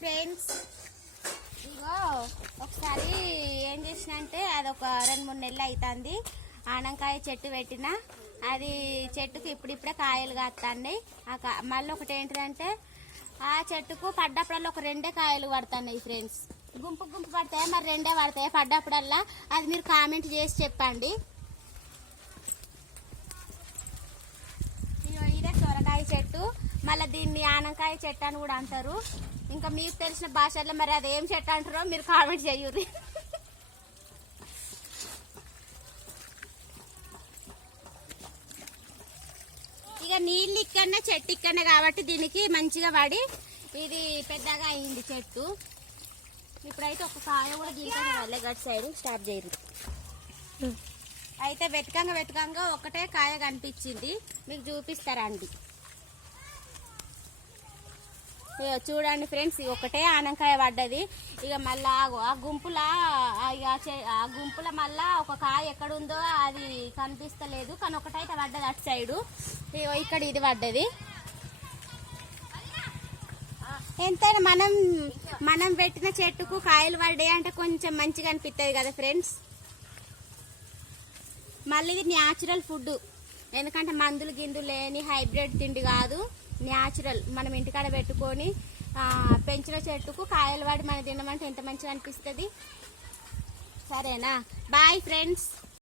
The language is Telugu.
ఫ్రెండ్స్, ఇగో ఒకసారి ఏం చేసిన అంటే అదొక 2-3 నెలలు అవుతుంది. ఆనంకాయ చెట్టు పెట్టిన, అది చెట్టుకు ఇప్పుడిప్పుడే కాయలు కాస్తాయి. మళ్ళీ ఒకటి ఏంటిదంటే ఆ చెట్టుకు పడ్డప్పుడల్లా ఒక 2 కాయలు పడుతున్నాయి ఫ్రెండ్స్. గుంపు గుంపు పడతాయా మరి 2 పడతాయా పడ్డప్పుడల్లా? అది మీరు కామెంట్ చేసి చెప్పండి. ఇదే సొరకాయ చెట్టు, మళ్ళీ దీన్ని ఆనంకాయ చెట్టు అని కూడా అంటారు. ఇంకా మీకు తెలిసిన భాషల్లో మరి అది ఏం చెట్టు అంటారో మీరు కామెంట్ చేయుర్రి. ఇక నీళ్ళు ఇక్కడనే చెట్టు ఇక్కడనే కాబట్టి దీనికి మంచిగా పడి ఇది పెద్దగా అయింది చెట్టు. ఇప్పుడైతే ఒక కాయ కూడా దీనికనే వాళ్ళే గట్ సైడ్ స్టాప్ చేయరు. అయితే వెతకంగా ఒకటే కాయ కనిపించింది, మీకు చూపిస్తారా అండి. చూడండి ఫ్రెండ్స్, ఒకటే ఆనంకాయ పడ్డది. ఇక మళ్ళా ఆ గుంపుల మళ్ళా ఒక కాయ ఎక్కడుందో అది కనిపిస్తలేదు, కానీ ఒకటైతే పడ్డది అటు సైడు. ఇక్కడ ఇది పడ్డది. ఎంతైనా మనం పెట్టిన చెట్టుకు కాయలు పడ్డాయి అంటే కొంచెం మంచిగా అనిపిస్తుంది కదా ఫ్రెండ్స్. మళ్ళీ ఇది న్యాచురల్ ఫుడ్, ఎందుకంటే మందులు గిందులు లేని హైబ్రిడ్ తిండి కాదు, న్యాచురల్. మనం ఇంటికాడ పెట్టుకొని పెంచిన చెట్టుకు కాయలు పడి మనం తినమంటే ఎంత మంచిగా అనిపిస్తుంది. సరేనా? Bye friends.